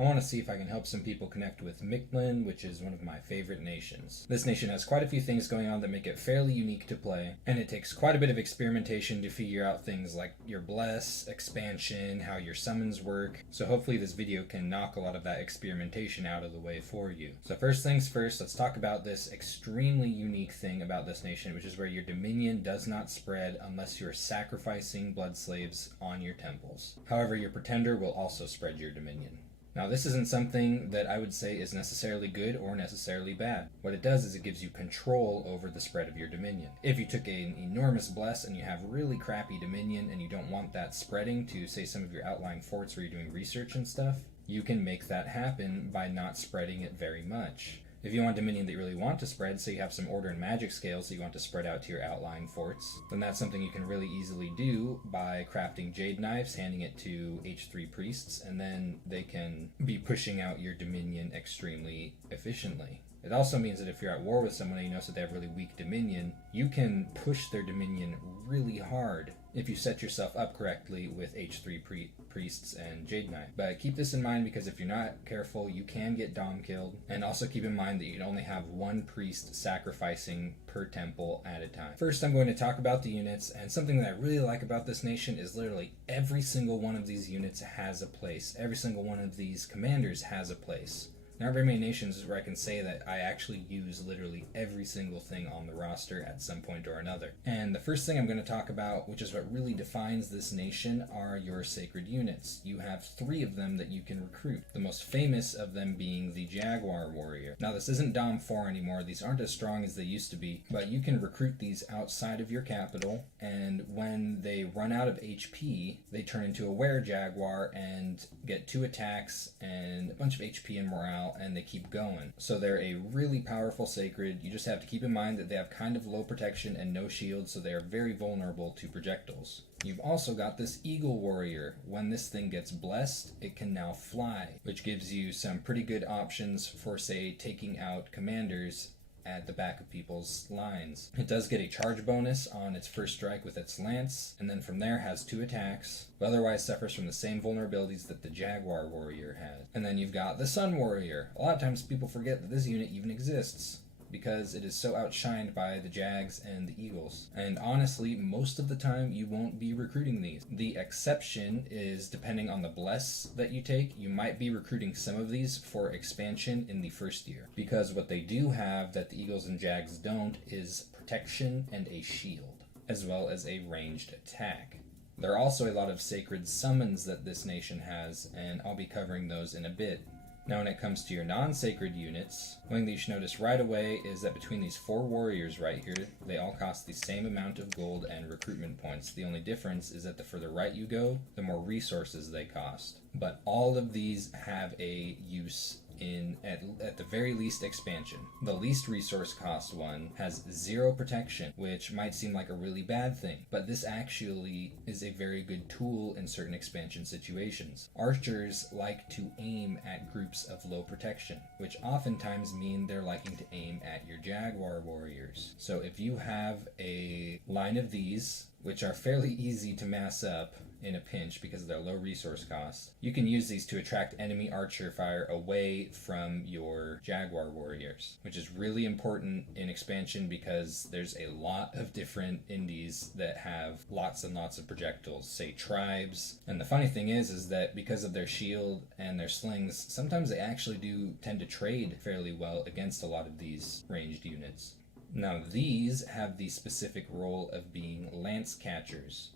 I want to see if I can help some people connect with Mictlan, which is one of my favorite nations. This nation has quite a few things going on that make it fairly unique to play, and it takes quite a bit of experimentation to figure out things like your bless, expansion, how your summons work, so hopefully this video can knock a lot of that experimentation out of the way for you. So first things first, let's talk about this extremely unique thing about this nation, which is where your dominion does not spread unless you're sacrificing blood slaves on your temples. However, your pretender will also spread your dominion. Now, this isn't something that I would say is necessarily good or necessarily bad. What it does is it gives you control over the spread of your dominion. If you took an enormous bless and you have really crappy dominion and you don't want that spreading to, say, some of your outlying forts where you're doing research and stuff, you can make that happen by not spreading it very much. If you want dominion that you really want to spread, say you have some order and magic scales that you want to spread out to your outlying forts, then that's something you can really easily do by crafting jade knives, handing it to H3 priests, and then they can be pushing out your dominion extremely efficiently. It also means that if you're at war with someone and you notice that they have really weak dominion, you can push their dominion really hard if you set yourself up correctly with H3 priests and Jade Knight. But keep this in mind because if you're not careful, you can get dom killed. And also keep in mind that you can only have one priest sacrificing per temple at a time. First, I'm going to talk about the units, and something that I really like about this nation is literally every single one of these units has a place. Every single one of these commanders has a place. There aren't very many nations where I can say that I actually use literally every single thing on the roster at some point or another. And the first thing I'm going to talk about, which is what really defines this nation, are your sacred units. You have 3 of them that you can recruit, the most famous of them being the Jaguar warrior. Now, this isn't Dom 4 anymore. These aren't as strong as they used to be, but you can recruit these outside of your capital, and when they run out of HP, they turn into a were Jaguar and get 2 attacks and a bunch of HP and morale, and they keep going. So they're a really powerful sacred. You just have to keep in mind that they have kind of low protection and no shield, so they are very vulnerable to projectiles. You've also got this Eagle Warrior. When this thing gets blessed, it can now fly, which gives you some pretty good options for, say, taking out commanders at the back of people's lines. It does get a charge bonus on its first strike with its lance, and then from there has 2 attacks, but otherwise suffers from the same vulnerabilities that the Jaguar warrior had. And then you've got the Sun Warrior. A lot of times people forget that this unit even exists, because it is so outshined by the Jags and the Eagles. And honestly, most of the time you won't be recruiting these. The exception is depending on the bless that you take, you might be recruiting some of these for expansion in the first year. Because what they do have that the Eagles and Jags don't is protection and a shield, as well as a ranged attack. There are also a lot of sacred summons that this nation has, and I'll be covering those in a bit. Now, when it comes to your non-sacred units, one thing that you should notice right away is that between these 4 warriors right here, they all cost the same amount of gold and recruitment points. The only difference is that the further right you go, the more resources they cost. But all of these have a use in, at the very least, expansion. The least resource cost one has 0 protection, which might seem like a really bad thing, but this actually is a very good tool in certain expansion situations. Archers like to aim at groups of low protection, which oftentimes mean they're liking to aim at your Jaguar warriors. So if you have a line of these, which are fairly easy to mass up in a pinch because of their low resource costs, you can use these to attract enemy archer fire away from your Jaguar warriors, which is really important in expansion because there's a lot of different indies that have lots and lots of projectiles, say tribes. And the funny thing is that because of their shield and their slings, sometimes they actually do tend to trade fairly well against a lot of these ranged units. Now, these have the specific role of being lance catchers.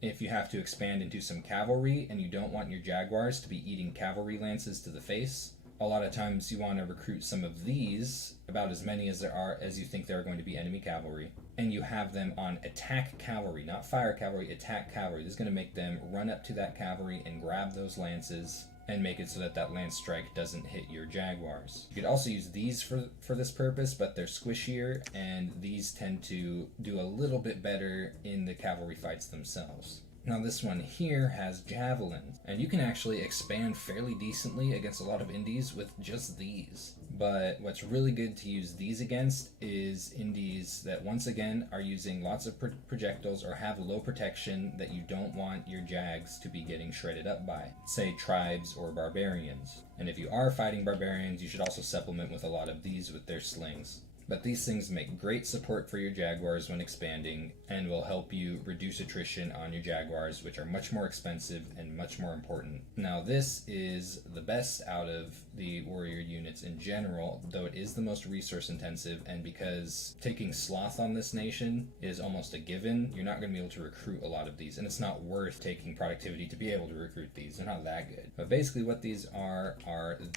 If you have to expand into some cavalry and you don't want your Jaguars to be eating cavalry lances to the face, a lot of times you want to recruit some of these, about as many as there are as you think there are going to be enemy cavalry, and you have them on attack cavalry, not fire cavalry, attack cavalry. This is going to make them run up to that cavalry and grab those lances and make it so that that lance strike doesn't hit your Jaguars. You could also use these for this purpose, but they're squishier, and these tend to do a little bit better in the cavalry fights themselves. Now this one here has Gavilan, and you can actually expand fairly decently against a lot of indies with just these. But what's really good to use these against is indies that once again are using lots of projectiles or have low protection that you don't want your jags to be getting shredded up by, say tribes or barbarians. And if you are fighting barbarians, you should also supplement with a lot of these with their slings. But these things make great support for your Jaguars when expanding and will help you reduce attrition on your Jaguars, which are much more expensive and much more important. Now this is the best out of the warrior units in general, though it is the most resource intensive, and because taking sloth on this nation is almost a given, you're not going to be able to recruit a lot of these, and it's not worth taking productivity to be able to recruit these. They're not that good. But basically what these are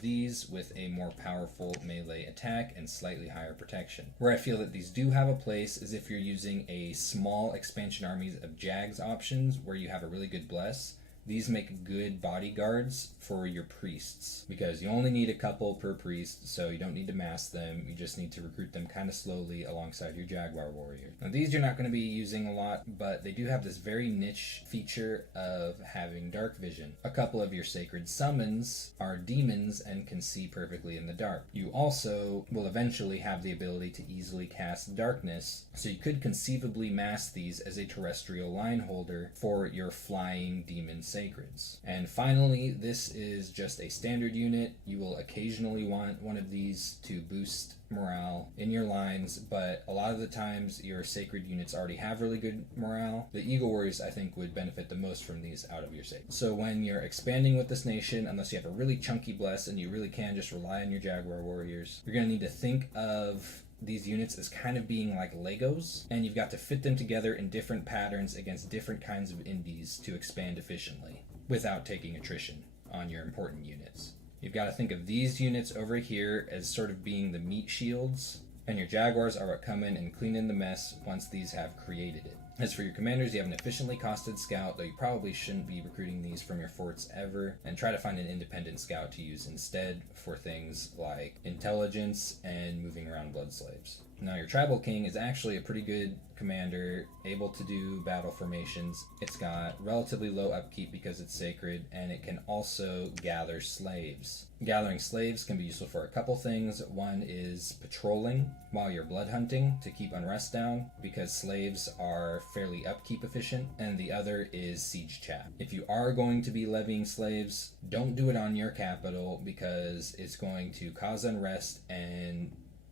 these with a more powerful melee attack and slightly higher protection. Where I feel that these do have a place is if you're using a small expansion armies of Jags options where you have a really good bless. These make good bodyguards for your priests because you only need a couple per priest, so you don't need to mass them. You just need to recruit them kind of slowly alongside your Jaguar warrior. Now these you're not going to be using a lot, but they do have this very niche feature of having dark vision. A couple of your sacred summons are demons and can see perfectly in the dark. You also will eventually have the ability to easily cast darkness, so you could conceivably mass these as a terrestrial line holder for your flying demon sacreds. And finally, this is just a standard unit. You will occasionally want one of these to boost morale in your lines, but a lot of the times your sacred units already have really good morale. The Eagle Warriors, I think, would benefit the most from these out of your sacred. So when you're expanding with this nation, unless you have a really chunky bless and you really can just rely on your Jaguar Warriors, you're going to need to think of these units as kind of being like Legos, and you've got to fit them together in different patterns against different kinds of indies to expand efficiently without taking attrition on your important units. You've got to think of these units over here as sort of being the meat shields, and your Jaguars are what come in and clean in the mess once these have created it. As for your commanders, you have an efficiently costed scout, though you probably shouldn't be recruiting these from your forts ever, and try to find an independent scout to use instead for things like intelligence and moving around blood slaves. Now your tribal king is actually a pretty good commander, able to do battle formations. It's got relatively low upkeep because it's sacred, and it can also gather slaves. Gathering slaves can be useful for a couple things. One is patrolling while you're blood hunting to keep unrest down, because slaves are fairly upkeep efficient, and the other is siege chat. If you are going to be levying slaves, don't do it on your capital because it's going to cause unrest and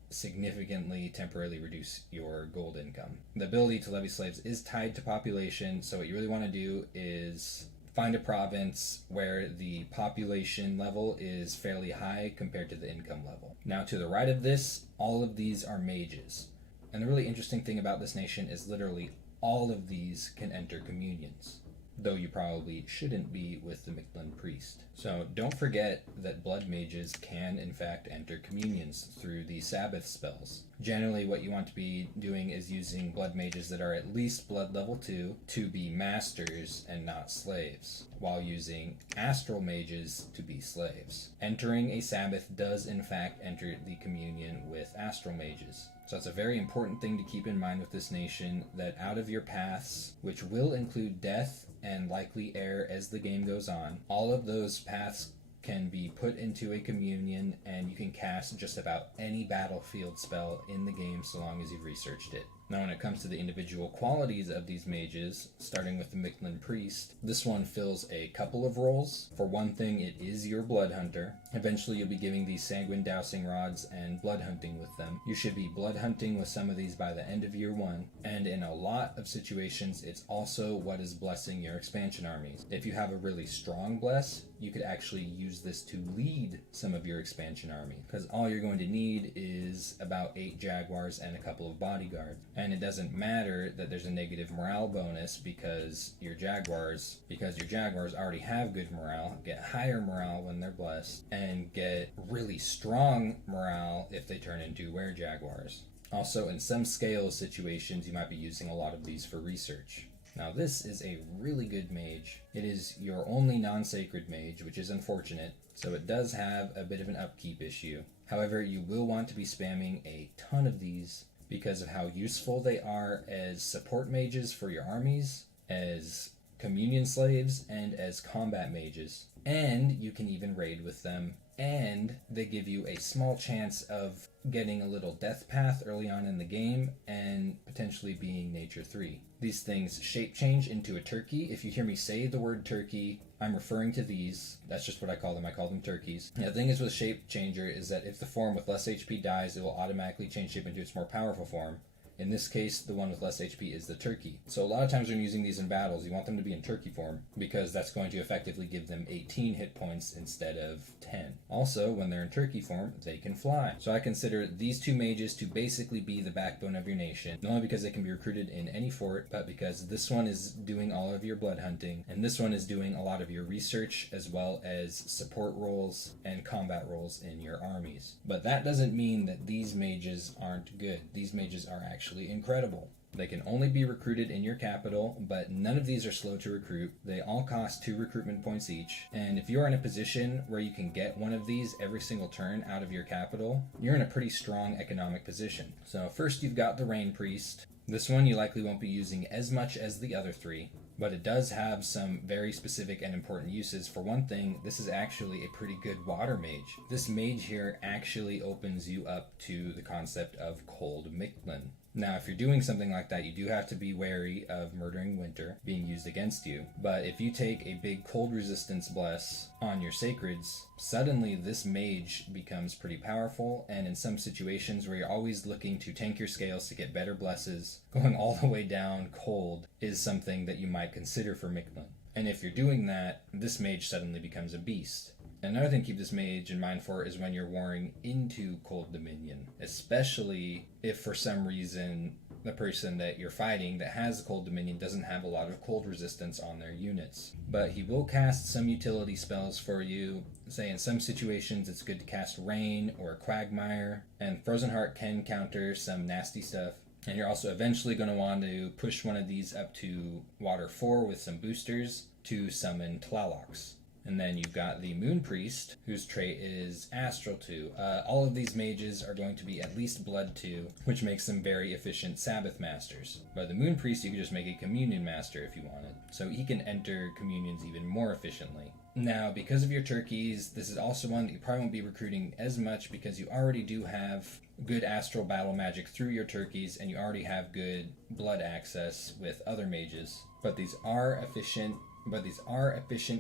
significantly temporarily reduce your gold income. The ability to levy slaves is tied to population, so what you really want to do is find a province where the population level is fairly high compared to the income level. Now to the right of this, all of these are mages. And the really interesting thing about this nation is literally all of these can enter communions, though you probably shouldn't be with the Machlin Priest. So don't forget that blood mages can in fact enter communions through the Sabbath spells. Generally what you want to be doing is using blood mages that are at least blood level 2 to be masters and not slaves, while using astral mages to be slaves. Entering a Sabbath does in fact enter the communion with astral mages. So it's a very important thing to keep in mind with this nation, that out of your paths, which will include death and likely air as the game goes on, all of those paths can be put into a communion, and you can cast just about any battlefield spell in the game so long as you've researched it. Now when it comes to the individual qualities of these mages, starting with the Machlin Priest, this one fills a couple of roles. For one thing, it is your blood hunter. Eventually you'll be giving these sanguine dowsing rods and blood hunting with them. You should be blood hunting with some of these by the end of year 1, and in a lot of situations it's also what is blessing your expansion armies. If you have a really strong bless, you could actually use this to lead some of your expansion army, because all you're going to need is about 8 Jaguars and a couple of bodyguards. And it doesn't matter that there's a negative morale bonus because your Jaguars already have good morale, get higher morale when they're blessed, and get really strong morale if they turn into were-Jaguars. Also, in some scale situations, you might be using a lot of these for research. Now this is a really good mage. It is your only non-sacred mage, which is unfortunate, so it does have a bit of an upkeep issue. However, you will want to be spamming a ton of these because of how useful they are as support mages for your armies, as communion slaves and as combat mages. And you can even raid with them, and they give you a small chance of getting a little death path early on in the game and potentially being nature 3. These things shape change into a turkey. If you hear me say the word turkey, I'm referring to these. That's just what I call them. I call them turkeys. Now, the thing is with shape changer is that if the form with less HP dies, it will automatically change shape into its more powerful form. In this case, the one with less HP is the turkey. So a lot of times when using these in battles, you want them to be in turkey form because that's going to effectively give them 18 hit points instead of 10. Also, when they're in turkey form, they can fly. So I consider these two mages to basically be the backbone of your nation, not only because they can be recruited in any fort, but because this one is doing all of your blood hunting, and this one is doing a lot of your research as well as support roles and combat roles in your armies. But that doesn't mean that these mages aren't good. These mages are actually incredible. They can only be recruited in your capital, but none of these are slow to recruit. They all cost 2 recruitment points each, and if you're in a position where you can get one of these every single turn out of your capital, you're in a pretty strong economic position. So first you've got the Rain Priest. This one you likely won't be using as much as the other 3, but it does have some very specific and important uses. For one thing, this is actually a pretty good water mage. This mage here actually opens you up to the concept of Cold Mictlan. Now, if you're doing something like that, you do have to be wary of Murdering Winter being used against you. But if you take a big cold resistance bless on your sacreds, suddenly this mage becomes pretty powerful, and in some situations where you're always looking to tank your scales to get better blesses, going all the way down cold is something that you might consider for Mictlan. And if you're doing that, this mage suddenly becomes a beast. Another thing to keep this mage in mind for is when you're warring into Cold Dominion, especially if for some reason the person that you're fighting that has Cold Dominion doesn't have a lot of cold resistance on their units. But he will cast some utility spells for you. Say in some situations it's good to cast Rain or Quagmire, and Frozen Heart can counter some nasty stuff. And you're also eventually going to want to push one of these up to Water 4 with some boosters to summon Tlalocs. And then you've got the Moon Priest, whose trait is Astral 2. All of these mages are going to be at least Blood 2, which makes them very efficient Sabbath Masters. By the Moon Priest, you can just make a Communion Master if you wanted, so he can enter Communions even more efficiently. Now, because of your turkeys, this is also one that you probably won't be recruiting as much because you already do have good astral battle magic through your turkeys, and you already have good blood access with other mages. But these are efficient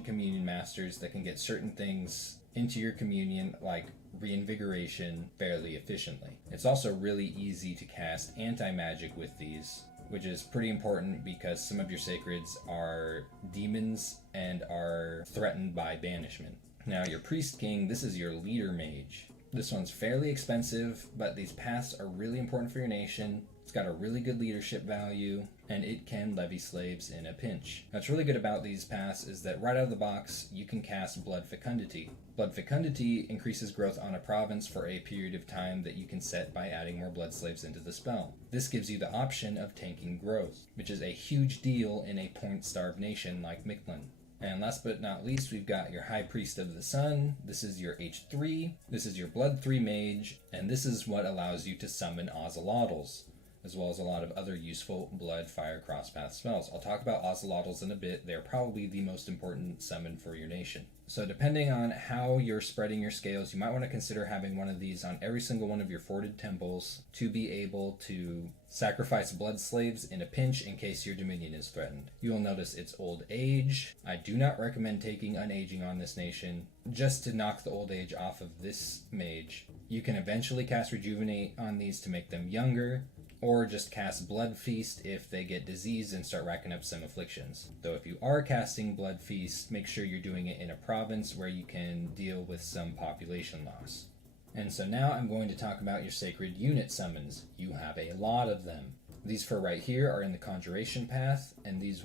communion masters that can get certain things into your communion, like reinvigoration, fairly efficiently. It's also really easy to cast anti-magic with these, which is pretty important because some of your sacreds are demons and are threatened by banishment. Now, your Priest King, this is your leader mage. This one's fairly expensive, but these paths are really important for your nation. It's got a really good leadership value, and it can levy slaves in a pinch. Now, what's really good about these paths is that right out of the box, you can cast Blood Fecundity. Blood Fecundity increases growth on a province for a period of time that you can set by adding more blood slaves into the spell. This gives you the option of tanking growth, which is a huge deal in a point-starved nation like Mictlan. And last but not least, we've got your High Priest of the Sun. This is your H3. This is your Blood 3 mage, and this is what allows you to summon Ocelotls, as well as a lot of other useful blood, fire, crosspath spells. I'll talk about Ocelotls in a bit. They're probably the most important summon for your nation. So depending on how you're spreading your scales, you might want to consider having one of these on every single one of your forted temples to be able to sacrifice blood slaves in a pinch in case your dominion is threatened. You'll notice it's old age. I do not recommend taking unaging on this nation just to knock the old age off of this mage. You can eventually cast rejuvenate on these to make them younger, or just cast Blood Feast if they get diseased and start racking up some afflictions. Though if you are casting Blood Feast, make sure you're doing it in a province where you can deal with some population loss. And so now I'm going to talk about your sacred unit summons. You have a lot of them. These 4 right here are in the Conjuration path, and these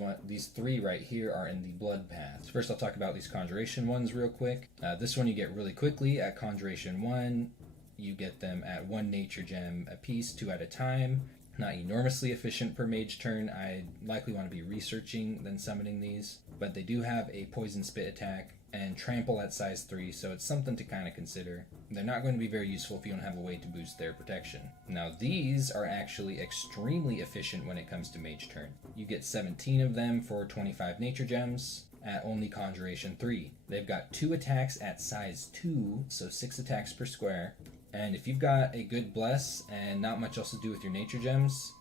3 right here are in the Blood path. First I'll talk about these Conjuration ones real quick. This one you get really quickly at Conjuration 1. You get them at 1 nature gem apiece, 2 at a time. Not enormously efficient per mage turn. I likely want to be researching than summoning these, but they do have a poison spit attack, and trample at size 3, so it's something to kind of consider. They're not going to be very useful if you don't have a way to boost their protection. Now these are actually extremely efficient when it comes to mage turn. You get 17 of them for 25 nature gems at only Conjuration 3. They've got 2 attacks at size 2, so 6 attacks per square. And if you've got a good bless and not much else to do with your nature gems,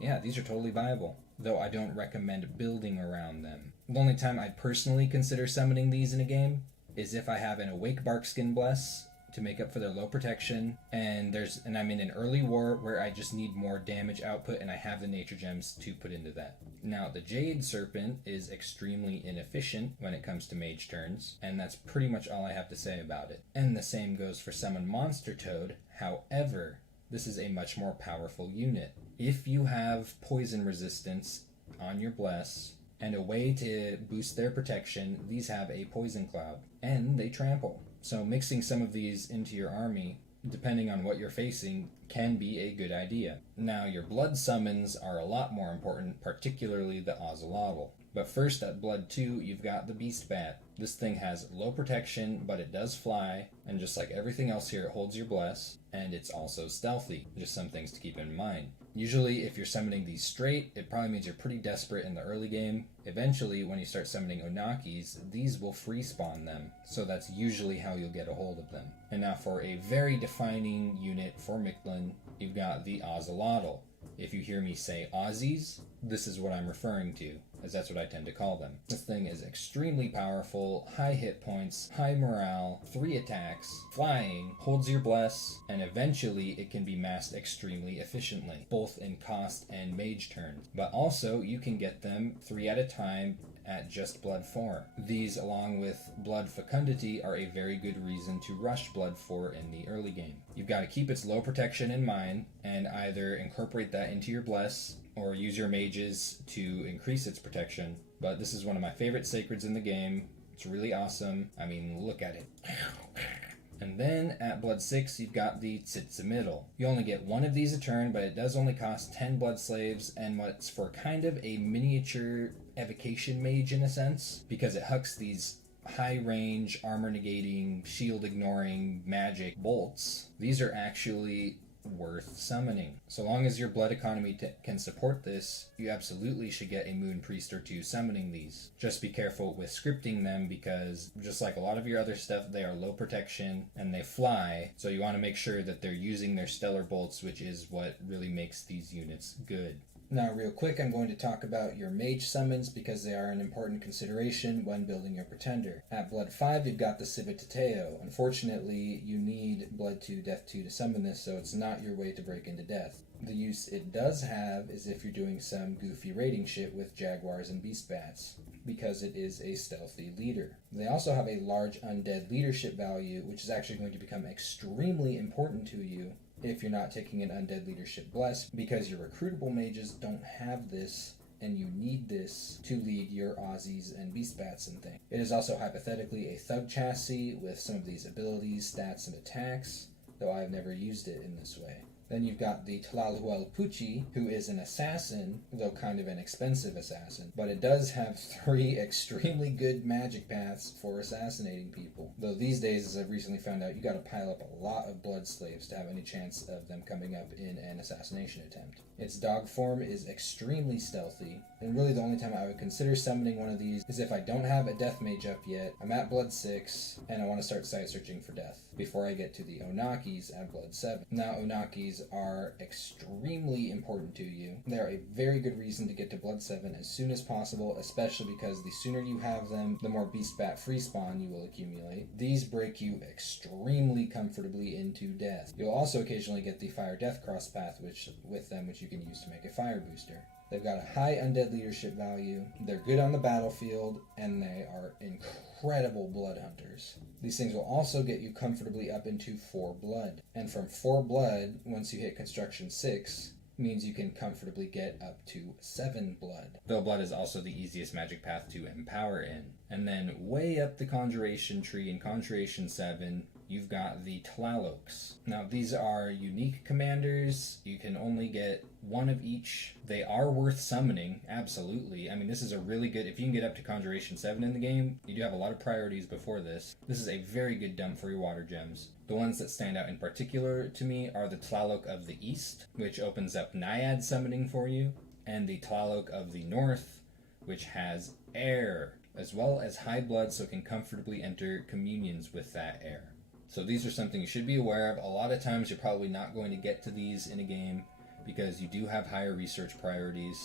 yeah, these are totally viable, though I don't recommend building around them. The only time I'd personally consider summoning these in a game is if I have an Awake Barkskin Bless to make up for their low protection, and I'm in an early war where I just need more damage output and I have the nature gems to put into that. Now, the Jade Serpent is extremely inefficient when it comes to mage turns, and that's pretty much all I have to say about it. And the same goes for Summon Monster Toad. However, this is a much more powerful unit. If you have poison resistance on your bless and a way to boost their protection, these have a poison cloud and they trample. So mixing some of these into your army, depending on what you're facing, can be a good idea. Now, your blood summons are a lot more important, particularly the Ocelot. But first, at Blood 2, you've got the Beast Bat. This thing has low protection, but it does fly, and just like everything else here, it holds your bless, and it's also stealthy. Just some things to keep in mind. Usually, if you're summoning these straight, it probably means you're pretty desperate in the early game. Eventually, when you start summoning Onakis, these will free spawn them, so that's usually how you'll get a hold of them. And now for a very defining unit for Mictlan, you've got the Ocelot. If you hear me say Aussies, this is what I'm referring to, as that's what I tend to call them. This thing is extremely powerful, high hit points, high morale, 3 attacks, flying, holds your bless, and eventually it can be massed extremely efficiently, both in cost and mage turns. But also, you can get them 3 at a time at just Blood 4. These, along with Blood Fecundity, are a very good reason to rush Blood 4 in the early game. You've got to keep its low protection in mind, and either incorporate that into your bless, or use your mages to increase its protection. But this is one of my favorite sacreds in the game. It's really awesome. I mean, look at it. And then at Blood 6, you've got the Tzitzimitl. You only get 1 of these a turn, but it does only cost 10 blood slaves, and what's for kind of a miniature evocation mage in a sense, because it hucks these high range, armor negating, shield ignoring magic bolts. These are actually worth summoning. So long as your blood economy can support this, you absolutely should get a Moon Priest or 2 summoning these. Just be careful with scripting them, because just like a lot of your other stuff, they are low protection and they fly, so you want to make sure that they're using their stellar bolts, which is what really makes these units good. Now, real quick, I'm going to talk about your mage summons because they are an important consideration when building your pretender. At Blood 5, you've got the Civitateo. Unfortunately, you need Blood 2, Death 2 to summon this, so it's not your way to break into death. The use it does have is if you're doing some goofy raiding shit with Jaguars and Beast Bats, because it is a stealthy leader. They also have a large undead leadership value, which is actually going to become extremely important to you if you're not taking an undead leadership bless, because your recruitable mages don't have this, and you need this to lead your Aussies and Beast Bats and things. It is also hypothetically a thug chassis with some of these abilities, stats, and attacks, though I've never used it in this way. Then you've got the Tlalhuel Pucci, who is an assassin, though kind of an expensive assassin. But it does have 3 extremely good magic paths for assassinating people. Though these days, as I've recently found out, you gotta pile up a lot of blood slaves to have any chance of them coming up in an assassination attempt. Its dog form is extremely stealthy, and really the only time I would consider summoning one of these is if I don't have a death mage up yet, I'm at Blood 6, and I want to start site searching for death before I get to the Onakis at Blood 7. Now, Onakis are extremely important to you. They're a very good reason to get to Blood 7 as soon as possible, especially because the sooner you have them, the more Beast Bat free spawn you will accumulate. These break you extremely comfortably into death. You'll also occasionally get the Fire Death Cross path which you can use to make a fire booster. They've got a high undead leadership value, they're good on the battlefield, and they are incredible blood hunters. These things will also get you comfortably up into 4 blood. And from 4 blood, once you hit construction 6, means you can comfortably get up to 7 blood. Though blood is also the easiest magic path to empower in. And then way up the conjuration tree in Conjuration 7, you've got the Tlalocs. Now, these are unique commanders. You can only get one of each. They are worth summoning, absolutely. I mean, this is a really good, if you can get up to Conjuration 7 in the game, you do have a lot of priorities before this. This is a very good dump for your water gems. The ones that stand out in particular to me are the Tlaloc of the East, which opens up Naiad summoning for you, and the Tlaloc of the North, which has air, as well as high blood, so it can comfortably enter communions with that air. So these are something you should be aware of. A lot of times you're probably not going to get to these in a game because you do have higher research priorities,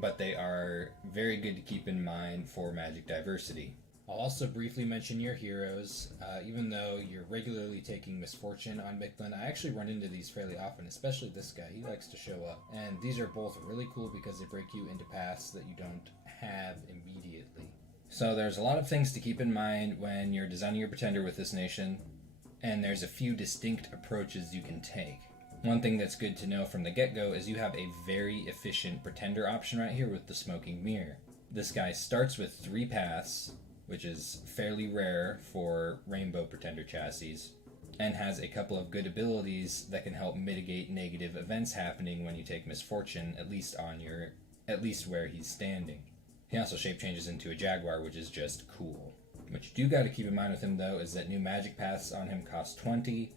but they are very good to keep in mind for Magic diversity. I'll also briefly mention your heroes. Even though you're regularly taking Misfortune on Mictlan, I actually run into these fairly often, especially this guy. He likes to show up. And these are both really cool because they break you into paths that you don't have immediately. So there's a lot of things to keep in mind when you're designing your Pretender with this nation, and there's a few distinct approaches you can take. One thing that's good to know from the get-go is you have a very efficient Pretender option right here with the Smoking Mirror. This guy starts with 3 paths, which is fairly rare for Rainbow Pretender chassis, and has a couple of good abilities that can help mitigate negative events happening when you take Misfortune, at least where he's standing. He also shape changes into a Jaguar, which is just cool. What you do got to keep in mind with him, though, is that new magic paths on him cost 20,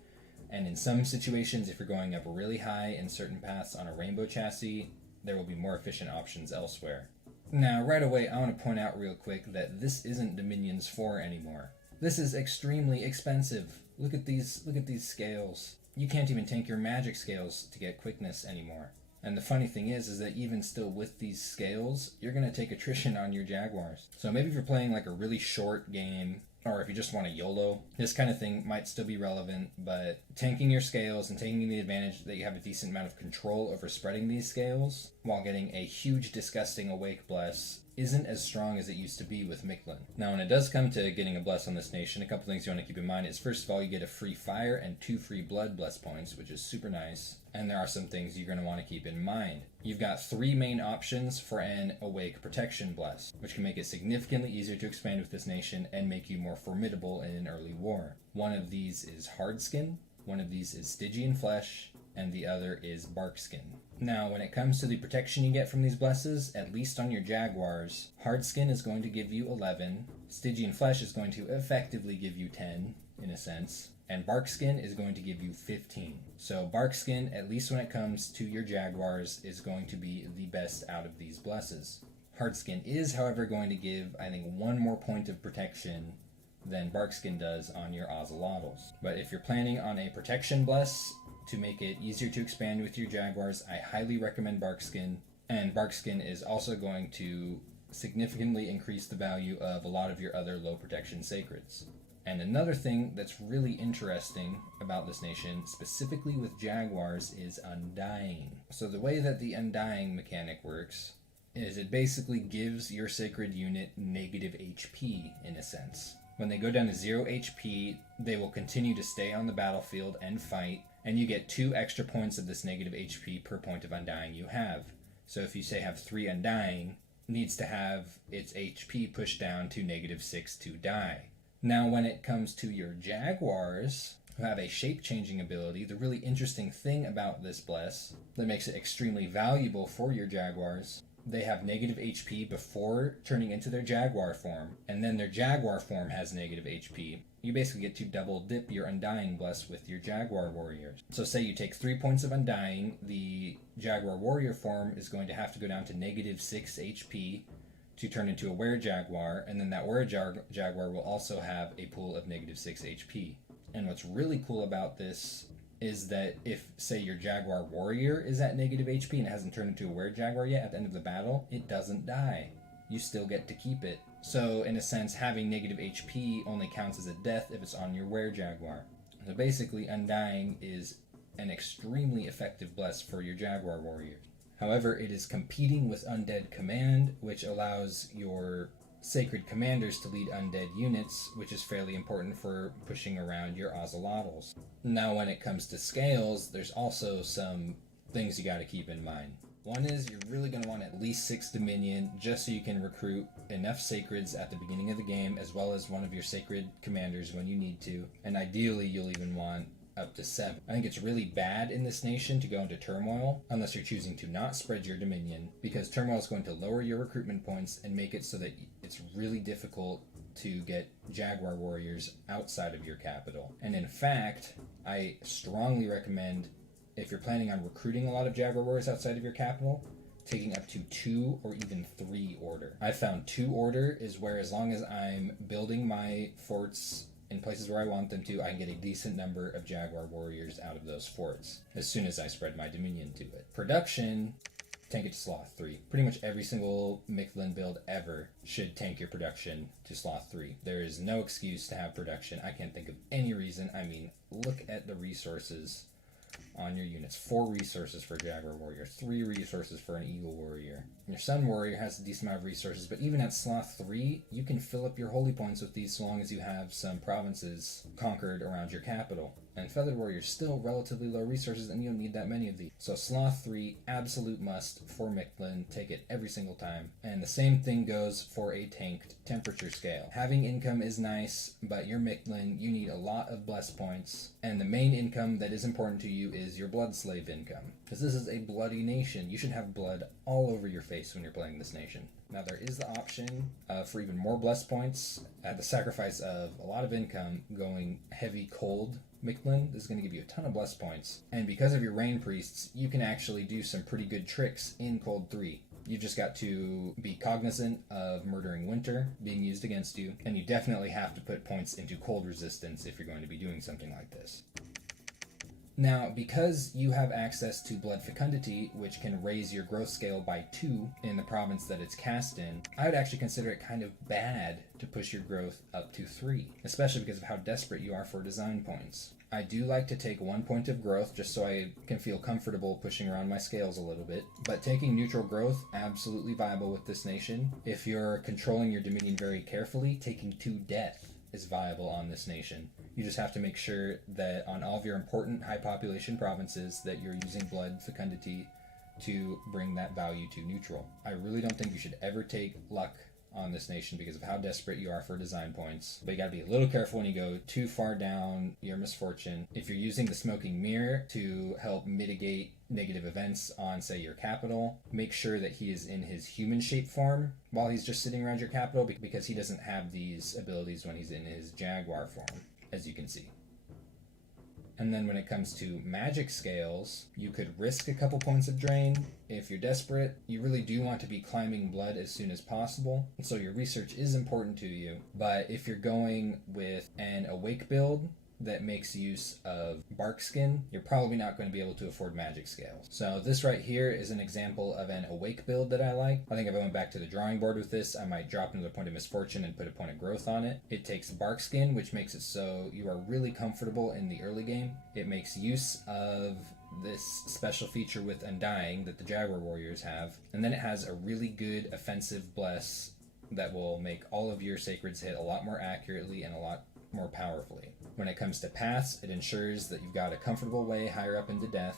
and in some situations, if you're going up really high in certain paths on a Rainbow chassis, there will be more efficient options elsewhere. Now, right away, I want to point out real quick that this isn't Dominions 4 anymore. This is extremely expensive. Look at these scales. You can't even tank your magic scales to get quickness anymore. And the funny thing is that even still with these scales, you're going to take attrition on your Jaguars. So maybe if you're playing like a really short game, or if you just want to YOLO, this kind of thing might still be relevant, but tanking your scales and taking the advantage that you have a decent amount of control over spreading these scales while getting a huge, disgusting Awake Bless isn't as strong as it used to be with Mictlan. Now, when it does come to getting a Bless on this nation, a couple things you want to keep in mind is, first of all, you get a free Fire and 2 free Blood Bless points, which is super nice. And there are some things you're going to want to keep in mind. You've got 3 main options for an Awake Protection Bless, which can make it significantly easier to expand with this nation and make you more formidable in an early war. One of these is Hardskin, one of these is Stygian Flesh, and the other is Barkskin. Now, when it comes to the protection you get from these blesses, at least on your Jaguars, Hardskin is going to give you 11, Stygian Flesh is going to effectively give you 10, in a sense, and Barkskin is going to give you 15. So Barkskin, at least when it comes to your Jaguars, is going to be the best out of these blesses. Hardskin is, however, going to give, I think, 1 more point of protection than Barkskin does on your Ocelotls. But if you're planning on a protection bless to make it easier to expand with your Jaguars, I highly recommend Barkskin. And Barkskin is also going to significantly increase the value of a lot of your other low protection sacreds. And another thing that's really interesting about this nation, specifically with Jaguars, is Undying. So the way that the Undying mechanic works is it basically gives your sacred unit negative HP, in a sense. When they go down to 0 HP, they will continue to stay on the battlefield and fight, and you get 2 extra points of this negative HP per point of Undying you have. So if you say have 3 Undying, needs to have its HP pushed down to -6 to die. Now, when it comes to your Jaguars, who have a shape-changing ability, the really interesting thing about this bless that makes it extremely valuable for your Jaguars, they have negative HP before turning into their Jaguar form, and then their Jaguar form has negative HP. You basically get to double dip your Undying bless with your Jaguar warriors. So say you take 3 points of Undying, the Jaguar warrior form is going to have to go down to -6 HP to turn into a Were-Jaguar, and then that Were-Jaguar will also have a pool of -6 HP. And what's really cool about this is that if, say, your Jaguar warrior is at negative HP and it hasn't turned into a Were-Jaguar yet at the end of the battle, it doesn't die. You still get to keep it. So, in a sense, having negative HP only counts as a death if it's on your Were-Jaguar. So basically, Undying is an extremely effective bless for your Jaguar warrior. However, it is competing with Undead Command, which allows your Sacred Commanders to lead undead units, which is fairly important for pushing around your Ocelotls. Now, when it comes to scales, there's also some things you gotta keep in mind. One is you're really going to want at least 6 Dominion just so you can recruit enough Sacreds at the beginning of the game, as well as one of your Sacred commanders when you need to. And ideally, you'll even want up to 7. I think it's really bad in this nation to go into Turmoil unless you're choosing to not spread your Dominion, because Turmoil is going to lower your recruitment points and make it so that it's really difficult to get Jaguar warriors outside of your capital. And in fact, I strongly recommend, if you're planning on recruiting a lot of Jaguar warriors outside of your capital, taking up to 2 or even 3 order. I found 2 order is where, as long as I'm building my forts in places where I want them to, I can get a decent number of Jaguar warriors out of those forts as soon as I spread my Dominion to it. Production, tank it to Sloth 3. Pretty much every single Mictlan build ever should tank your production to Sloth 3. There is no excuse to have production. I can't think of any reason. I mean, look at the resources on your units. 4 resources for a Jaguar warrior, 3 resources for an Eagle warrior. Your Sun warrior has a decent amount of resources, but even at Sloth 3, you can fill up your holy points with these so long as you have some provinces conquered around your capital. And Feathered warrior still relatively low resources, and you don't need that many of these. So Sloth 3, absolute must for Mictlan. Take it every single time. And the same thing goes for a tanked temperature scale. Having income is nice, but your Mictlan, you need a lot of bless points. And the main income that is important to you is your blood slave income, because this is a bloody nation. You should have blood all over your face when you're playing this nation. Now there is the option for even more bless points at the sacrifice of a lot of income going heavy cold. Mictlan is going to give you a ton of bless points, and because of your rain priests, you can actually do some pretty good tricks in cold 3. You've just got to be cognizant of Murdering Winter being used against you, and you definitely have to put points into cold resistance if you're going to be doing something like this. Now, because you have access to Blood Fecundity, which can raise your growth scale by 2 in the province that it's cast in, I would actually consider it kind of bad to push your growth up to 3, especially because of how desperate you are for design points. I do like to take 1 point of growth just so I can feel comfortable pushing around my scales a little bit, but taking neutral growth, absolutely viable with this nation. If you're controlling your Dominion very carefully, taking 2 death is viable on this nation. You just have to make sure that on all of your important high population provinces that you're using Blood Fecundity to bring that value to neutral. I really don't think you should ever take luck on this nation because of how desperate you are for design points, but you gotta be a little careful when you go too far down your misfortune. If you're using the Smoking Mirror to help mitigate negative events on, say, your capital, make sure that he is in his human shape form while he's just sitting around your capital, because he doesn't have these abilities when he's in his Jaguar form, as you can see. And then when it comes to magic scales, you could risk a couple points of drain. If you're desperate, you really do want to be climbing blood as soon as possible, and so your research is important to you. But if you're going with an awake build that makes use of bark skin, you're probably not going to be able to afford magic scales. So this right here is an example of an awake build that I like. I think if I went back to the drawing board with this, I might drop another point of misfortune and put a point of growth on it. It takes bark skin, which makes it so you are really comfortable in the early game. It makes use of this special feature with Undying that the Jaguar warriors have, and then it has a really good offensive bless that will make all of your sacreds hit a lot more accurately and a lot more powerfully. When it comes to paths, it ensures that you've got a comfortable way higher up into death,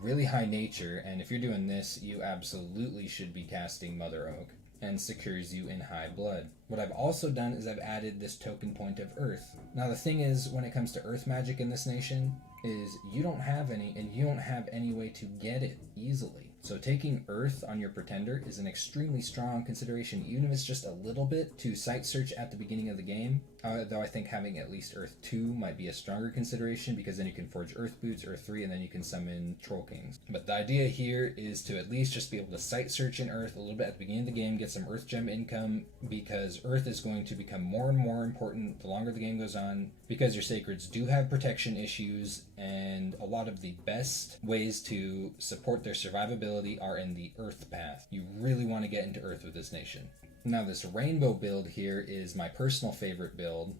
really high nature, and if you're doing this, you absolutely should be casting Mother Oak, and secures you in high blood. What I've also done is I've added this token point of earth. Now the thing is, when it comes to earth magic in this nation, is you don't have any, and you don't have any way to get it easily. So taking Earth on your Pretender is an extremely strong consideration, even if it's just a little bit, to site search at the beginning of the game. Though I think having at least Earth 2 might be a stronger consideration, because then you can forge Earth Boots, Earth 3, and then you can summon Troll Kings. But the idea here is to at least just be able to site search in Earth a little bit at the beginning of the game, get some Earth Gem income, because Earth is going to become more and more important the longer the game goes on, because your Sacreds do have protection issues, and a lot of the best ways to support their survivability are in the Earth path. You really want to get into Earth with this nation. Now this rainbow build here is my personal favorite build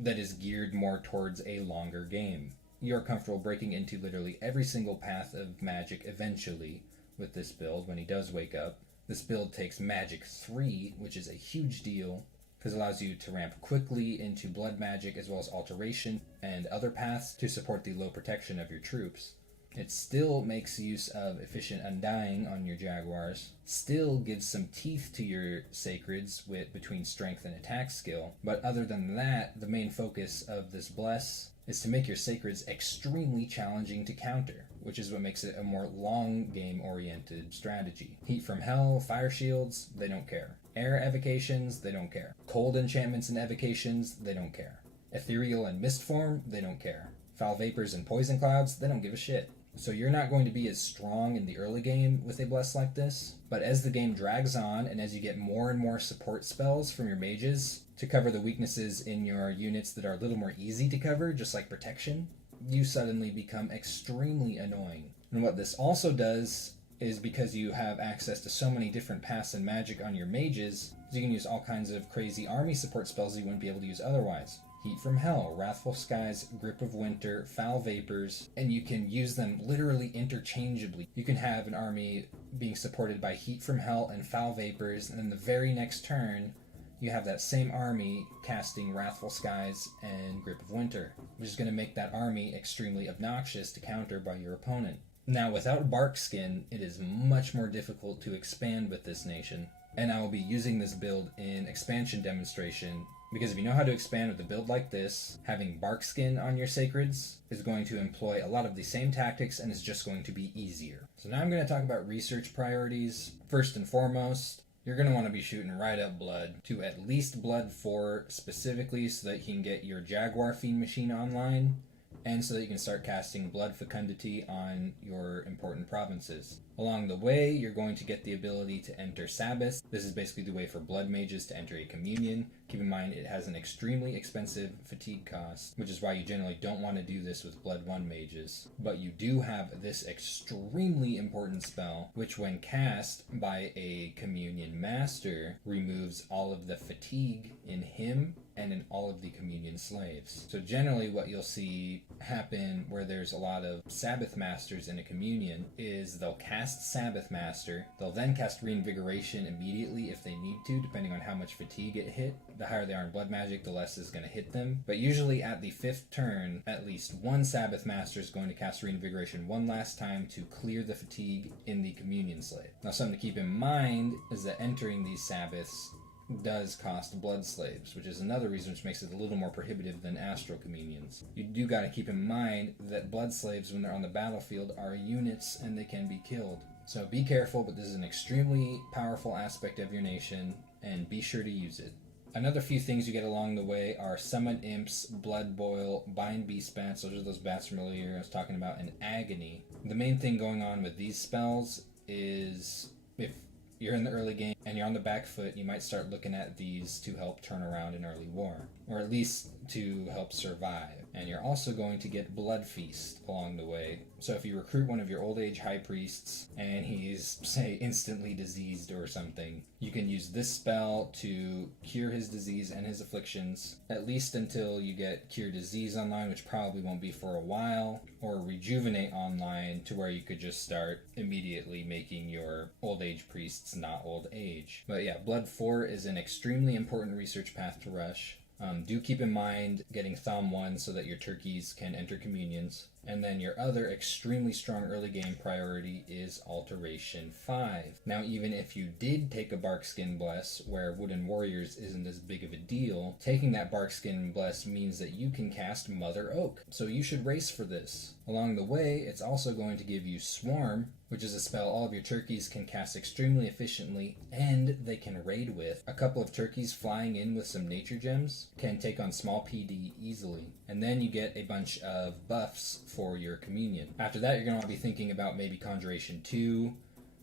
that is geared more towards a longer game. You're comfortable breaking into literally every single path of magic eventually with this build when he does wake up. This build takes magic 3, which is a huge deal, because it allows you to ramp quickly into blood magic as well as alteration and other paths to support the low protection of your troops. It still makes use of efficient undying on your Jaguars, still gives some teeth to your Sacreds with between strength and attack skill, but other than that, the main focus of this bless is to make your Sacreds extremely challenging to counter, which is what makes it a more long game oriented strategy. Heat from Hell, Fire Shields, they don't care. Air evocations, they don't care. Cold enchantments and evocations, they don't care. Ethereal and Mist Form, they don't care. Foul Vapors and Poison Clouds, they don't give a shit. So you're not going to be as strong in the early game with a bless like this, but as the game drags on and as you get more and more support spells from your mages to cover the weaknesses in your units that are a little more easy to cover, just like protection, you suddenly become extremely annoying. And what this also does is, because you have access to so many different paths and magic on your mages, you can use all kinds of crazy army support spells you wouldn't be able to use otherwise. Heat from Hell, Wrathful Skies, Grip of Winter, Foul Vapors, and you can use them literally interchangeably. You can have an army being supported by Heat from Hell and Foul Vapors, and then the very next turn, you have that same army casting Wrathful Skies and Grip of Winter, which is going to make that army extremely obnoxious to counter by your opponent. Now, without Barkskin, it is much more difficult to expand with this nation, and I will be using this build in expansion demonstration, because if you know how to expand with a build like this, having Barkskin on your Sacreds is going to employ a lot of the same tactics and is just going to be easier. So now I'm going to talk about research priorities. First and foremost, you're going to want to be shooting right up Blood to at least Blood 4 specifically, so that you can get your Jaguar Fiend machine online, and so that you can start casting Blood Fecundity on your important provinces. Along the way, you're going to get the ability to enter Sabbath. This is basically the way for Blood Mages to enter a Communion. Keep in mind, it has an extremely expensive fatigue cost, which is why you generally don't want to do this with Blood 1 Mages. But you do have this extremely important spell, which when cast by a Communion Master, removes all of the fatigue in him and in all of the Communion slaves. So generally what you'll see happen where there's a lot of Sabbath Masters in a Communion is they'll cast Sabbath Master, they'll then cast Reinvigoration immediately if they need to, depending on how much fatigue it hit. The higher they are in blood magic, the less is going to hit them. But usually at the 5th turn, at least one Sabbath Master is going to cast Reinvigoration one last time to clear the fatigue in the Communion slave. Now something to keep in mind is that entering these Sabbaths does cost blood slaves, which is another reason which makes it a little more prohibitive than Astral Communions. You do got to keep in mind that blood slaves, when they're on the battlefield, are units and they can be killed. So be careful, but this is an extremely powerful aspect of your nation, and be sure to use it. Another few things you get along the way are Summon Imps, Blood Boil, Bind Beast Bats, those are those bats from earlier I was talking about, and Agony. The main thing going on with these spells is, if you're in the early game and you're on the back foot, you might start looking at these to help turn around an early war, or at least to help survive. And you're also going to get Blood Feast along the way. So if you recruit one of your old age high priests and he's, say, instantly diseased or something, you can use this spell to cure his disease and his afflictions, at least until you get Cure Disease online, which probably won't be for a while, or Rejuvenate online, to where you could just start immediately making your old age priests not old age. But yeah, Blood 4 is an extremely important research path to rush. Do keep in mind getting Thom 1 so that your turkeys can enter communions. And then your other extremely strong early game priority is Alteration 5. Now, even if you did take a Barkskin Bless, where Wooden Warriors isn't as big of a deal, taking that Barkskin Bless means that you can cast Mother Oak. So you should race for this. Along the way, it's also going to give you Swarm, which is a spell all of your turkeys can cast extremely efficiently, and they can raid with. A couple of turkeys flying in with some nature gems can take on small PD easily. And then you get a bunch of buffs for your communion. After that, you're going to be thinking about maybe Conjuration 2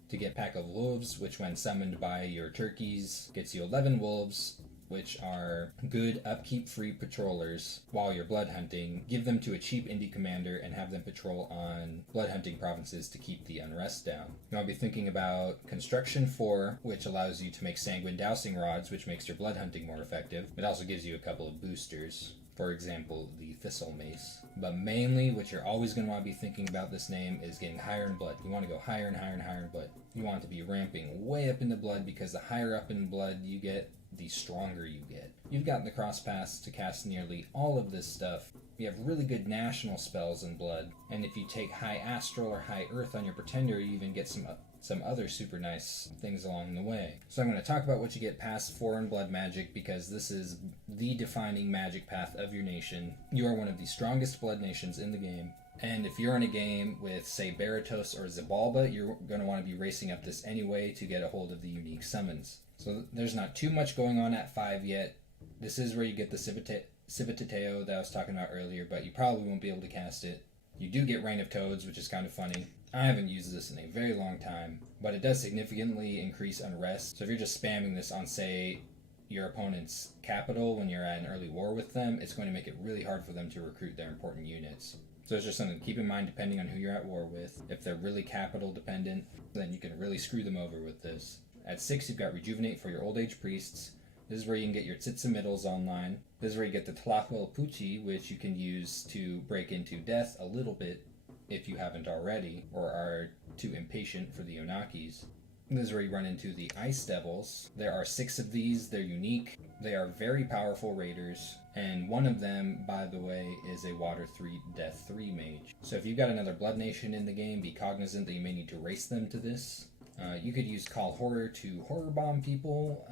to get Pack of Wolves, which when summoned by your turkeys gets you 11 wolves, which are good upkeep-free patrollers while you're blood hunting. Give them to a cheap indie commander and have them patrol on blood hunting provinces to keep the unrest down. You want to be thinking about Construction 4, which allows you to make Sanguine Dousing Rods, which makes your blood hunting more effective. It also gives you a couple of boosters. For example, the Thistle Mace. But mainly, what you're always going to want to be thinking about this name is getting higher in blood. You want to go higher and higher and higher in blood. You want to be ramping way up in the blood, because the higher up in blood you get, the stronger you get. You've gotten the cross pass to cast nearly all of this stuff You have really good national spells in Blood, and if you take High Astral or High Earth on your Pretender, you even get some other super nice things along the way. So I'm going to talk about what you get past 4 in Blood Magic, because this is the defining magic path of your nation. You are one of the strongest Blood nations in the game, and if you're in a game with, say, Baratos or Xibalba, you're going to want to be racing up this anyway to get a hold of the unique summons. So there's not too much going on at 5 yet. This is where you get the Civitateo that I was talking about earlier, but you probably won't be able to cast it. You do get Reign of Toads, which is kind of funny. I haven't used this in a very long time, but it does significantly increase unrest. So if you're just spamming this on, say, your opponent's capital when you're at an early war with them, it's going to make it really hard for them to recruit their important units. So it's just something to keep in mind depending on who you're at war with. If they're really capital dependent, then you can really screw them over with this. At 6, you've got Rejuvenate for your Old Age Priests. This is where you can get your Tzitza-Middles online. This is where you get the Tlahuelpuchi, which you can use to break into death a little bit if you haven't already, or are too impatient for the Onakis. This is where you run into the Ice Devils. There are 6 of these. They're unique. They are very powerful raiders, and one of them, by the way, is a Water 3, Death 3 mage. So if you've got another Blood Nation in the game, be cognizant that you may need to race them to this. You could use Call Horror to horror bomb people,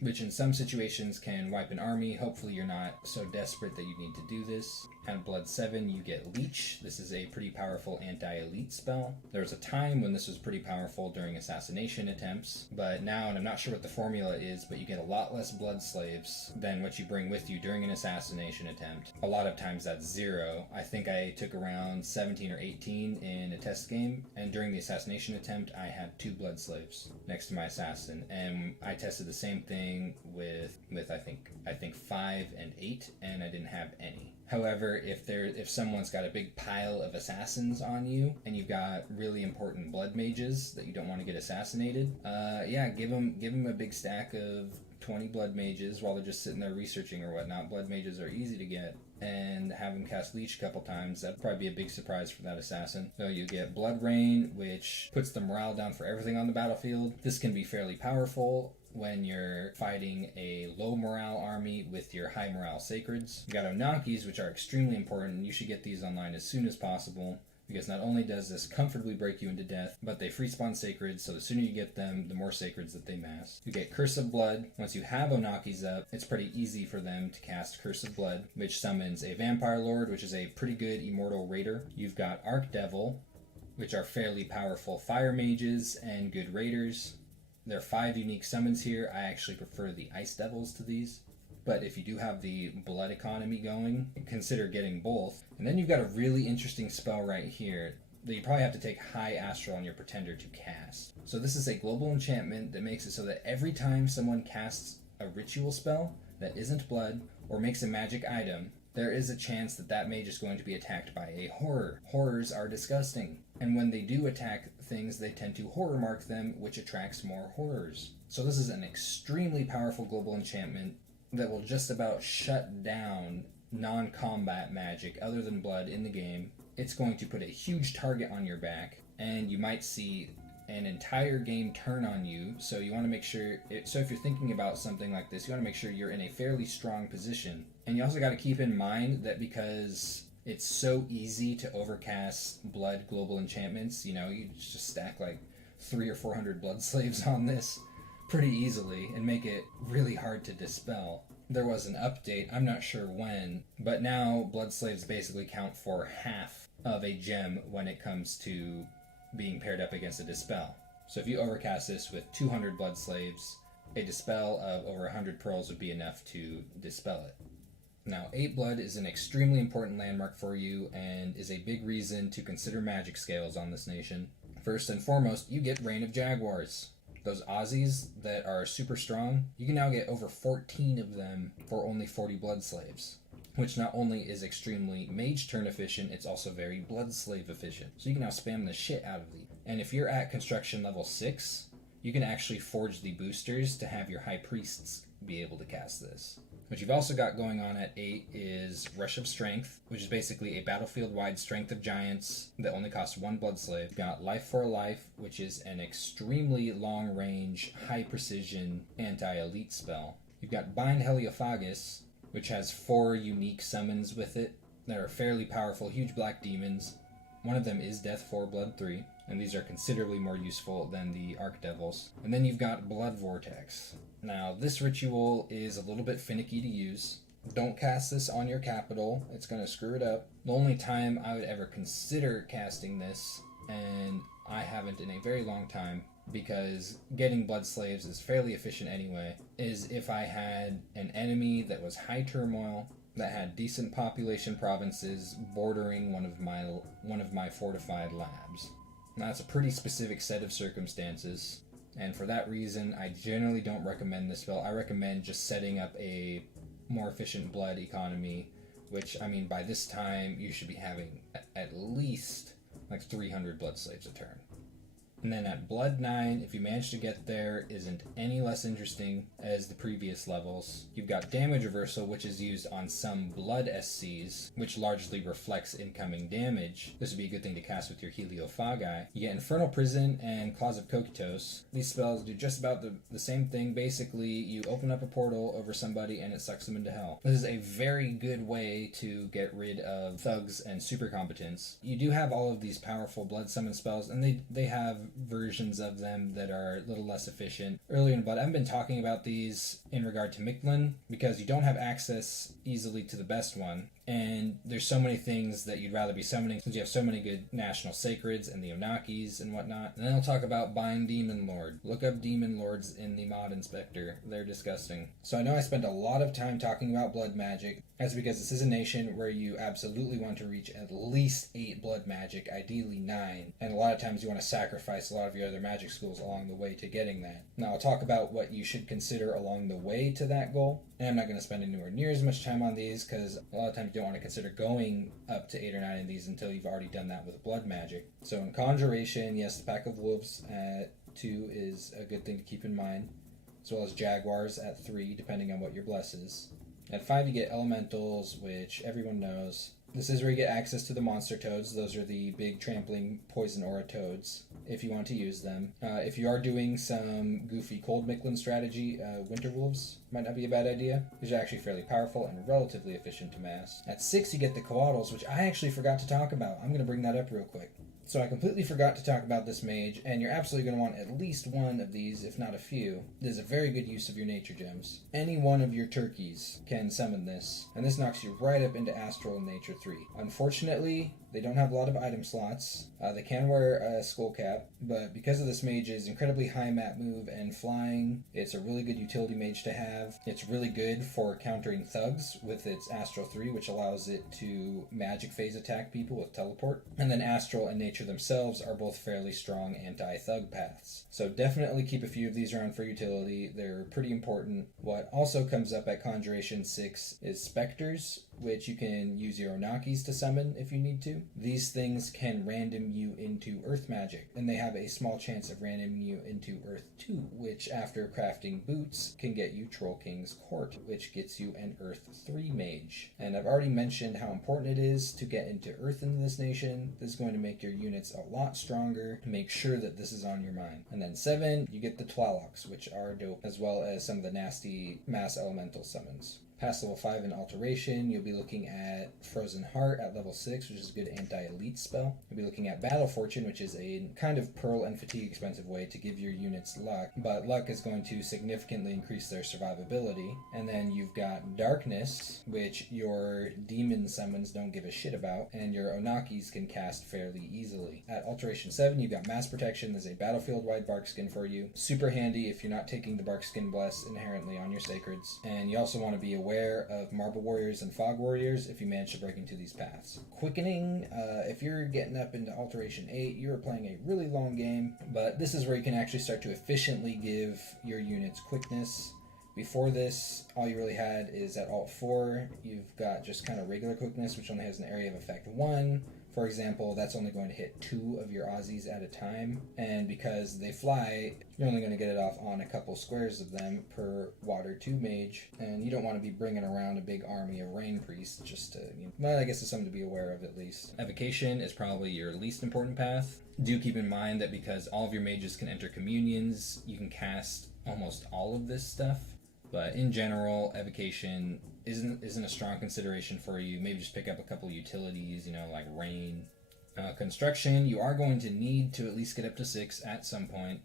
which in some situations can wipe an army. Hopefully you're not so desperate that you need to do this. At Blood 7, you get Leech. This is a pretty powerful anti-elite spell. There was a time when this was pretty powerful during assassination attempts, but now, and I'm not sure what the formula is, but you get a lot less blood slaves than what you bring with you during an assassination attempt. A lot of times that's 0. I think I took around 17 or 18 in a test game, and during the assassination attempt, I had 2 blood slaves next to my assassin, and I tested the same thing with I think 5 and 8, and I didn't have any. However, if someone's got a big pile of assassins on you, and you've got really important blood mages that you don't want to get assassinated, give them a big stack of 20 blood mages while they're just sitting there researching or whatnot. Blood mages are easy to get, and have them cast Leech a couple times. That'd probably be a big surprise for that assassin. So you get Blood Rain, which puts the morale down for everything on the battlefield. This can be fairly powerful when you're fighting a low morale army with your high morale sacreds. You got Onakis, which are extremely important. You should get these online as soon as possible, because not only does this comfortably break you into death, but they free spawn sacreds, so the sooner you get them, the more sacreds that they mass. You get Curse of Blood. Once you have Onakis up, it's pretty easy for them to cast Curse of Blood, which summons a Vampire Lord, which is a pretty good immortal raider. You've got Archdevil, which are fairly powerful fire mages and good raiders. There are 5 unique summons here. I actually prefer the Ice Devils to these. But if you do have the blood economy going, consider getting both. And then you've got a really interesting spell right here that you probably have to take High Astral on your Pretender to cast. So this is a global enchantment that makes it so that every time someone casts a ritual spell that isn't blood or makes a magic item, there is a chance that that mage is going to be attacked by a horror. Horrors are disgusting. And when they do attack things, they tend to horror mark them, which attracts more horrors. So this is an extremely powerful global enchantment that will just about shut down non-combat magic other than blood in the game. It's going to put a huge target on your back, and you might see an entire game turn on you. So you want to make sure, so if you're thinking about something like this, you want to make sure you're in a fairly strong position. And you also got to keep in mind that because it's so easy to overcast blood global enchantments, you just stack like 300 or 400 blood slaves on this pretty easily and make it really hard to dispel. There was an update, I'm not sure when, but now blood slaves basically count for half of a gem when it comes to being paired up against a dispel. So if you overcast this with 200 blood slaves, a dispel of over 100 pearls would be enough to dispel it. Now, 8 blood is an extremely important landmark for you and is a big reason to consider magic scales on this nation. First and foremost, you get Reign of Jaguars. Those Aussies that are super strong, you can now get over 14 of them for only 40 blood slaves, which not only is extremely mage turn efficient, it's also very blood slave efficient. So you can now spam the shit out of these. And if you're at construction level 6, you can actually forge the boosters to have your high priests be able to cast this. What you've also got going on at 8 is Rush of Strength, which is basically a battlefield-wide strength of giants that only costs 1 blood slave. You've got Life for a Life, which is an extremely long-range, high-precision anti-elite spell. You've got Bind Heliophagus, which has 4 unique summons with it. They're fairly powerful, huge black demons. One of them is Death 4, Blood 3, and these are considerably more useful than the Archdevils. And then you've got Blood Vortex. Now, this ritual is a little bit finicky to use. Don't cast this on your capital, it's going to screw it up. The only time I would ever consider casting this, and I haven't in a very long time, because getting blood slaves is fairly efficient anyway, is if I had an enemy that was high turmoil, that had decent population provinces bordering one of my fortified labs. Now, that's a pretty specific set of circumstances, and for that reason I generally don't recommend this spell. I recommend just setting up a more efficient blood economy, which, I mean, by this time you should be having at least like 300 blood slaves a turn. And then at Blood 9, if you manage to get there, isn't any less interesting as the previous levels. You've got Damage Reversal, which is used on some Blood SCs, which largely reflects incoming damage. This would be a good thing to cast with your Heliophagi. You get Infernal Prison and Claws of Kokitos. These spells do just about the same thing. Basically, you open up a portal over somebody and it sucks them into hell. This is a very good way to get rid of thugs and super competents. You do have all of these powerful Blood Summon spells, and they have versions of them that are a little less efficient. Earlier in Blood, I've been talking about these in regard to Mictlan, because you don't have access easily to the best one, and there's so many things that you'd rather be summoning since you have so many good national sacreds and the Onakis and whatnot. And then I'll talk about buying Demon Lord. Look up Demon Lords in the mod inspector. They're disgusting. So I know I spent a lot of time talking about blood magic. That's because this is a nation where you absolutely want to reach at least 8 blood magic, ideally 9. And a lot of times you want to sacrifice a lot of your other magic schools along the way to getting that. Now I'll talk about what you should consider along the way to that goal. And I'm not going to spend anywhere near as much time on these, because a lot of times you don't want to consider going up to 8 or 9 of these until you've already done that with blood magic. So in Conjuration, yes, the Pack of Wolves at 2 is a good thing to keep in mind, as well as Jaguars at 3, depending on what your bless is. At 5 you get Elementals, which everyone knows. This is where you get access to the monster toads. Those are the big trampling poison aura toads, if you want to use them. If you are doing some goofy cold Mictlan strategy, Winter Wolves might not be a bad idea. These are actually fairly powerful and relatively efficient to mass. At 6 you get the Coatls, which I actually forgot to talk about. I'm going to bring that up real quick. So I completely forgot to talk about this mage, and you're absolutely going to want at least one of these, if not a few. This is a very good use of your nature gems. Any one of your turkeys can summon this, and this knocks you right up into Astral and Nature 3. Unfortunately, they don't have a lot of item slots. They can wear a skull cap, but because of this mage's incredibly high map move and flying, it's a really good utility mage to have. It's really good for countering thugs with its Astral 3, which allows it to magic phase attack people with teleport. And then Astral and Nature themselves are both fairly strong anti-thug paths. So definitely keep a few of these around for utility. They're pretty important. What also comes up at Conjuration 6 is Specters, which you can use your Onakis to summon if you need to. These things can random you into Earth magic, and they have a small chance of randoming you into Earth 2, which after crafting boots can get you Troll King's Court, which gets you an Earth 3 mage. And I've already mentioned how important it is to get into Earth in this nation. This is going to make your units a lot stronger. Make sure that this is on your mind. And then 7, you get the Twalocs, which are dope, as well as some of the nasty mass elemental summons. Past level 5 in Alteration, you'll be looking at Frozen Heart at level 6, which is a good anti-elite spell. You'll be looking at Battle Fortune, which is a kind of Pearl and Fatigue expensive way to give your units luck, but luck is going to significantly increase their survivability. And then you've got Darkness, which your demon summons don't give a shit about, and your Onakis can cast fairly easily. At Alteration 7, you've got Mass Protection. There's a battlefield-wide bark skin for you. Super handy if you're not taking the bark skin bless inherently on your sacreds. And you also want to be aware of Marble Warriors and Fog Warriors if you manage to break into these paths. Quickening, if you're getting up into Alteration 8, you're playing a really long game, but this is where you can actually start to efficiently give your units quickness. Before this, all you really had is at Alt 4, you've got just kind of regular quickness, which only has an area of effect 1. For example, that's only going to hit 2 of your Aussies at a time, and because they fly, you're only going to get it off on a couple squares of them per Water 2 mage, and you don't want to be bringing around a big army of Rain Priests just to, but I guess it's something to be aware of at least. Evocation is probably your least important path. Do keep in mind that because all of your mages can enter communions, you can cast almost all of this stuff But in general, evocation isn't a strong consideration for you. Maybe just pick up a couple utilities, like rain. Construction, you are going to need to at least get up to 6 at some point.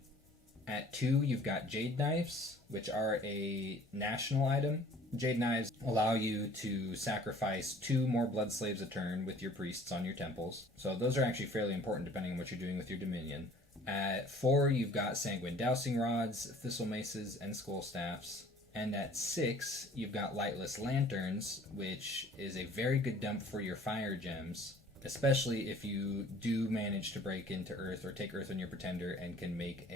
At 2, you've got Jade Knives, which are a national item. Jade Knives allow you to sacrifice 2 more Blood Slaves a turn with your priests on your temples. So those are actually fairly important depending on what you're doing with your Dominion. At 4, you've got Sanguine Dousing Rods, Thistle Maces, and Skull Staffs. And at 6, you've got Lightless Lanterns, which is a very good dump for your fire gems, especially if you do manage to break into Earth or take Earth on your Pretender and can make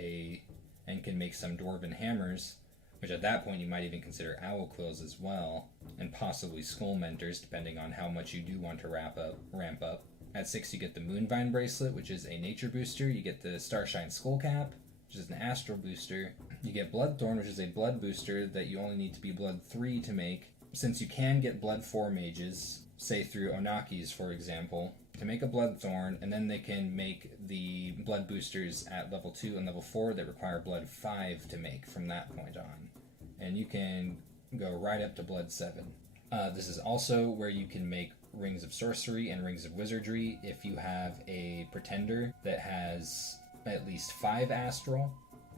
some Dwarven Hammers, which at that point you might even consider Owl Quills as well, and possibly Skull Mentors, depending on how much you do want to ramp up. At 6, you get the Moonvine Bracelet, which is a nature booster. You get the Starshine Skullcap, which is an astral booster. You get Bloodthorn, which is a blood booster that you only need to be Blood 3 to make. Since you can get Blood 4 mages, say through Onakis, for example, to make a Bloodthorn, and then they can make the blood boosters at level 2 and level 4 that require Blood 5 to make from that point on. And you can go right up to Blood 7. This is also where you can make Rings of Sorcery and Rings of Wizardry if you have a Pretender that has at least 5 Astral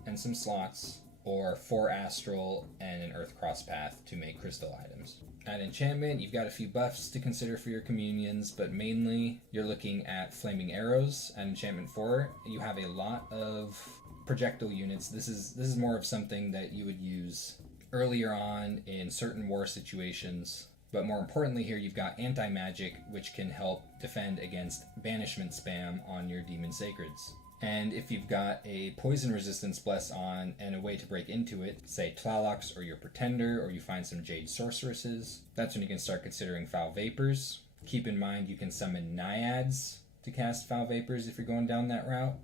and some slots, or 4 Astral and an Earth Cross Path to make crystal items. At Enchantment, you've got a few buffs to consider for your communions, but mainly you're looking at Flaming Arrows. At Enchantment 4, you have a lot of projectile units. This is more of something that you would use earlier on in certain war situations. But more importantly here, you've got Anti-Magic, which can help defend against banishment spam on your Demon Sacreds. And if you've got a poison resistance bless on and a way to break into it, say Tlalocs or your Pretender, or you find some Jade Sorceresses, that's when you can start considering Foul Vapors. Keep in mind you can summon Naiads to cast Foul Vapors if you're going down that route,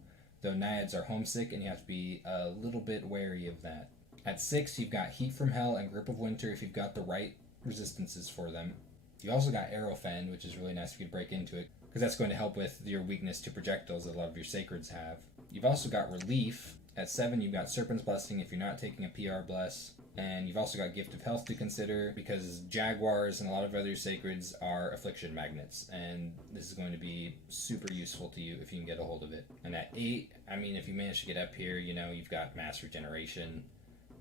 though Naiads are homesick and you have to be a little bit wary of that. At 6, you've got Heat from Hell and Grip of Winter if you've got the right resistances for them. You also got Aerofen, which is really nice if you can break into it, because that's going to help with your weakness to projectiles that a lot of your Sacreds have. You've also got Relief. At 7, you've got Serpent's Blessing if you're not taking a PR Bless. And you've also got Gift of Health to consider, because Jaguars and a lot of other Sacreds are Affliction Magnets, and this is going to be super useful to you if you can get a hold of it. And at 8, if you manage to get up here, you've got Mass Regeneration,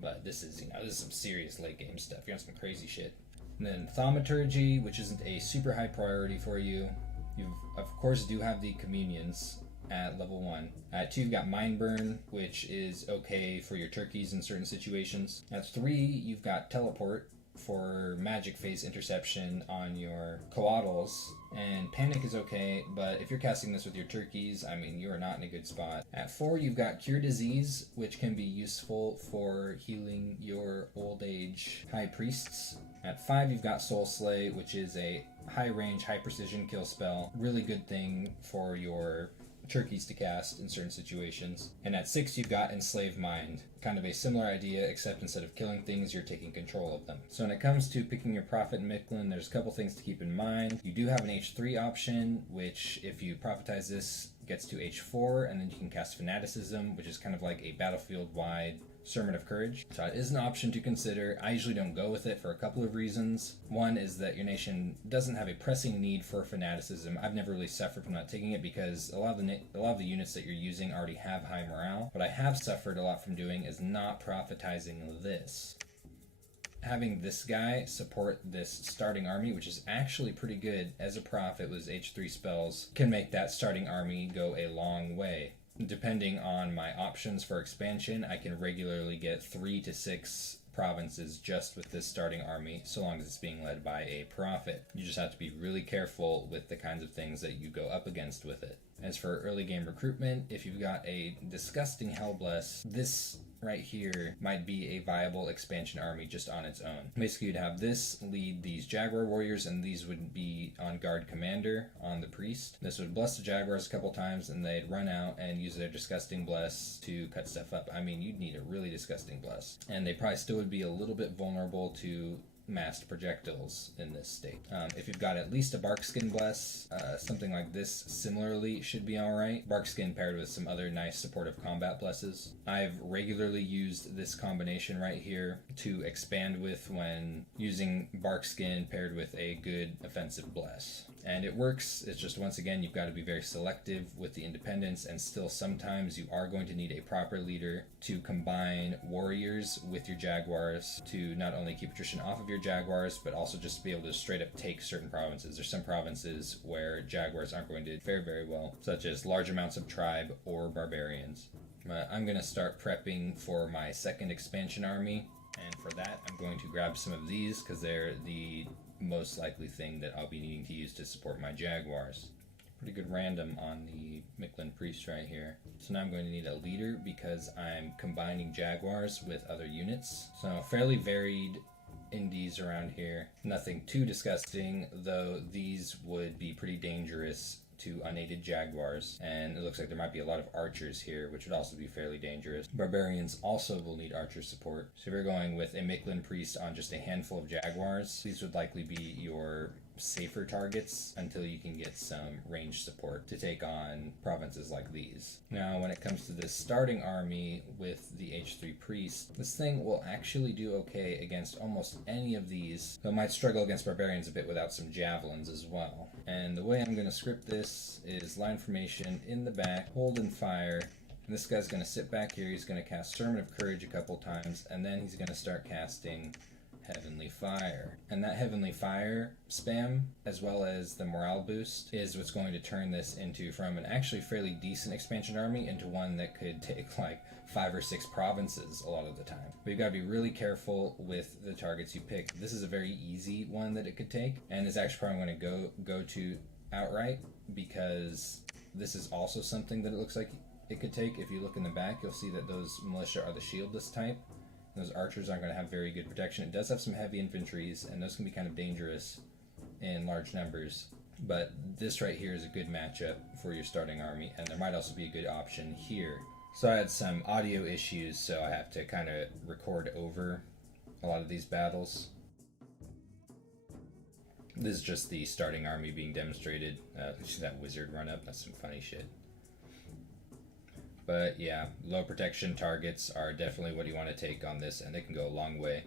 but this is some serious late game stuff. You're on some crazy shit. And then Thaumaturgy, which isn't a super high priority for you. You, of course, do have the Communions at level 1. At 2, you've got Mindburn, which is okay for your turkeys in certain situations. At 3, you've got Teleport for magic phase interception on your Coatls, and Panic is okay, but if you're casting this with your turkeys, you are not in a good spot. At 4, you've got Cure Disease, which can be useful for healing your old age High Priests. At 5, you've got Soul Slay, which is a high range, high precision kill spell. Really good thing for your turkeys to cast in certain situations. And at 6, you've got Enslave Mind. Kind of a similar idea, except instead of killing things, you're taking control of them. So when it comes to picking your Prophet in Mictlan, there's a couple things to keep in mind. You do have an H3 option, which if you prophetize this, gets to H4, and then you can cast Fanaticism, which is kind of like a battlefield-wide Sermon of Courage. So it is an option to consider. I usually don't go with it for a couple of reasons. One is that your nation doesn't have a pressing need for Fanaticism. I've never really suffered from not taking it because a lot of the units that you're using already have high morale. What I have suffered a lot from doing is not prophetizing this. Having this guy support this starting army, which is actually pretty good as a prophet with H3 spells, can make that starting army go a long way. Depending on my options for expansion, I can regularly get 3 to 6 provinces just with this starting army, so long as it's being led by a prophet. You just have to be really careful with the kinds of things that you go up against with it. As for early game recruitment, if you've got a disgusting Hellbless, this right here might be a viable expansion army just on its own. Basically, you'd have this lead these Jaguar warriors, and these would be on guard commander on the priest. This would bless the Jaguars a couple times, and they'd run out and use their disgusting bless to cut stuff up. You'd need a really disgusting bless. And they probably still would be a little bit vulnerable to massed projectiles in this state. If you've got at least a Barkskin Bless, something like this similarly should be alright. Barkskin paired with some other nice supportive combat blesses. I've regularly used this combination right here to expand with when using Barkskin paired with a good offensive bless. And it works. It's just, once again, you've got to be very selective with the independents, and still sometimes you are going to need a proper leader to combine warriors with your Jaguars to not only keep attrition off of your Jaguars, but also just to be able to straight up take certain provinces. There's some provinces where Jaguars aren't going to fare very well, such as large amounts of tribe or barbarians. I'm going to start prepping for my second expansion army, and for that I'm going to grab some of these because they're the most likely thing that I'll be needing to use to support my Jaguars. Pretty good random on the Machlin Priests right here. So now I'm going to need a leader because I'm combining Jaguars with other units. So fairly varied indies around here. Nothing too disgusting, though these would be pretty dangerous to unaided Jaguars, and it looks like there might be a lot of archers here, which would also be fairly dangerous. Barbarians also will need archer support. So if you're going with a Machlin Priest on just a handful of Jaguars, these would likely be your safer targets until you can get some range support to take on provinces like these. Now, when it comes to this starting army with the H3 Priest, this thing will actually do okay against almost any of these, though it might struggle against barbarians a bit without some javelins as well. And the way I'm going to script this is line formation in the back, hold and fire. And this guy's going to sit back here, he's going to cast Sermon of Courage a couple times, and then he's going to start casting Heavenly Fire. And that Heavenly Fire spam, as well as the morale boost, is what's going to turn this into, from an actually fairly decent expansion army, into one that could take like 5 or 6 provinces a lot of the time. But you've got to be really careful with the targets you pick. This is a very easy one that it could take, and it's actually probably going to go to outright, because this is also something that it looks like it could take. If you look in the back, you'll see that those militia are the shieldless type. Those archers aren't going to have very good protection. It does have some heavy infantries, and those can be kind of dangerous in large numbers. But this right here is a good matchup for your starting army, and there might also be a good option here. So I had some audio issues, so I have to kind of record over a lot of these battles. This is just the starting army being demonstrated. See that wizard run up? That's some funny shit. But yeah, low protection targets are definitely what you want to take on this, and they can go a long way.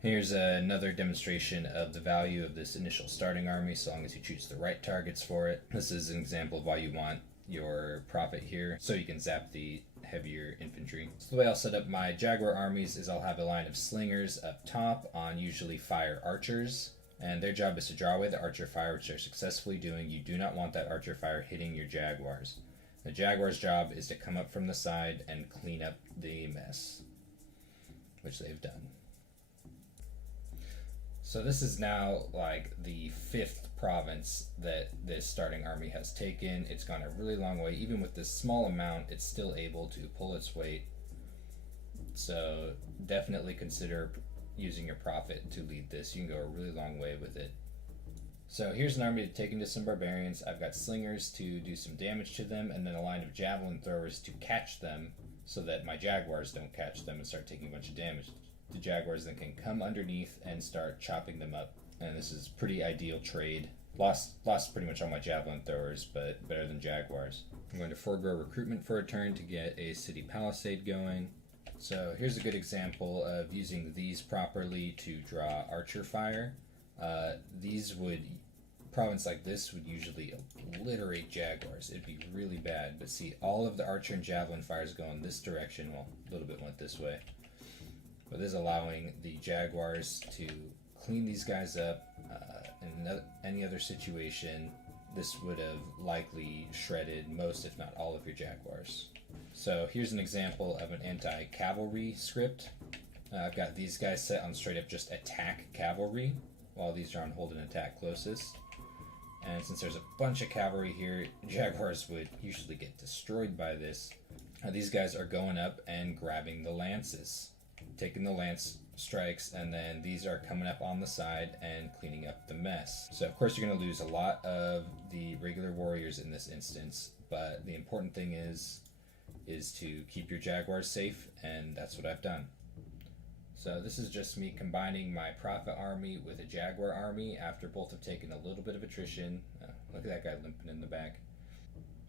Here's another demonstration of the value of this initial starting army, so long as you choose the right targets for it. This is an example of why you want your prophet here, so you can zap the heavier infantry. So the way I'll set up my Jaguar armies is I'll have a line of slingers up top on usually fire archers, and their job is to draw away the archer fire, which they're successfully doing. You do not want that archer fire hitting your Jaguars. The Jaguar's job is to come up from the side and clean up the mess, which they've done. So this is now like the 5th province that this starting army has taken. It's gone a really long way. Even with this small amount, it's still able to pull its weight. So definitely consider using your prophet to lead this. You can go a really long way with it. So here's an army to take into some barbarians. I've got slingers to do some damage to them, and then a line of javelin throwers to catch them so that my Jaguars don't catch them and start taking a bunch of damage. The Jaguars then can come underneath and start chopping them up. And this is pretty ideal trade. Lost pretty much all my javelin throwers, but better than Jaguars. I'm going to forego recruitment for a turn to get a city palisade going. So here's a good example of using these properly to draw archer fire. Province like this would usually obliterate Jaguars. It'd be really bad, but see, all of the archer and javelin fires go in this direction. Well, a little bit went this way. But this is allowing the Jaguars to clean these guys up. In any other situation, this would have likely shredded most, if not all, of your Jaguars. So here's an example of an anti-cavalry script. I've got these guys set on straight up just attack cavalry, while these are on hold and attack closest. And since there's a bunch of cavalry here, Jaguars would usually get destroyed by this. These guys are going up and grabbing the lances, taking the lance strikes, and then these are coming up on the side and cleaning up the mess. So of course you're going to lose a lot of the regular warriors in this instance, but the important thing is to keep your Jaguars safe, and that's what I've done. So this is just me combining my Prophet army with a Jaguar army after both have taken a little bit of attrition. Look at that guy limping in the back.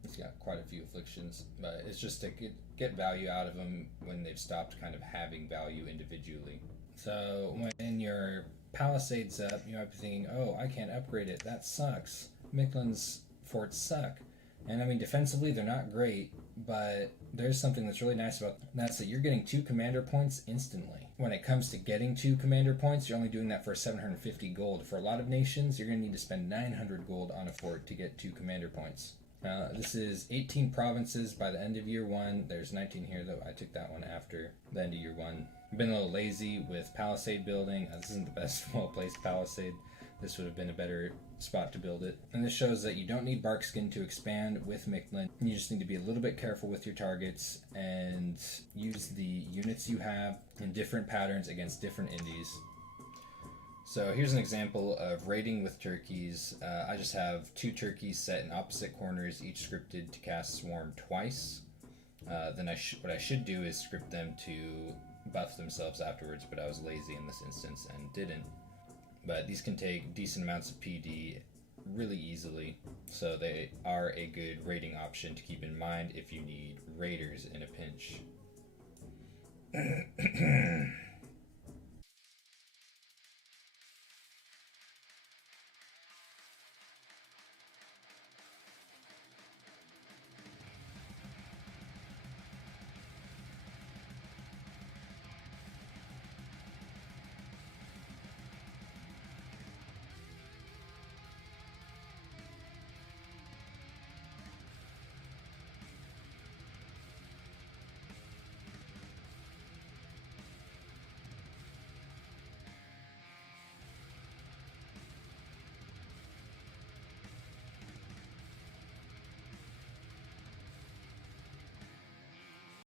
He's got quite a few afflictions, but it's just to get value out of them when they've stopped kind of having value individually. So when your Palisades up, you might be thinking, oh, I can't upgrade it. That sucks. Mictlan's forts suck. And I mean, defensively, they're not great, but there's something that's really nice about them. That's that you're getting 2 commander points instantly. When it comes to getting 2 commander points, you're only doing that for 750 gold. For a lot of nations, you're going to need to spend 900 gold on a fort to get 2 commander points. This is 18 provinces by the end of year 1. There's 19 here, though I took that one after the end of year 1. I've been a little lazy with palisade building. This isn't the best well-placed palisade. This would have been a better spot to build it. And this shows that you don't need Barkskin to expand with Mictlan. You just need to be a little bit careful with your targets and use the units you have in different patterns against different indies. So here's an example of raiding with turkeys. I just have 2 turkeys set in opposite corners, each scripted to cast Swarm twice. Then what I should do is script them to buff themselves afterwards, but I was lazy in this instance and didn't. But these can take decent amounts of PD really easily, so they are a good raiding option to keep in mind if you need raiders in a pinch.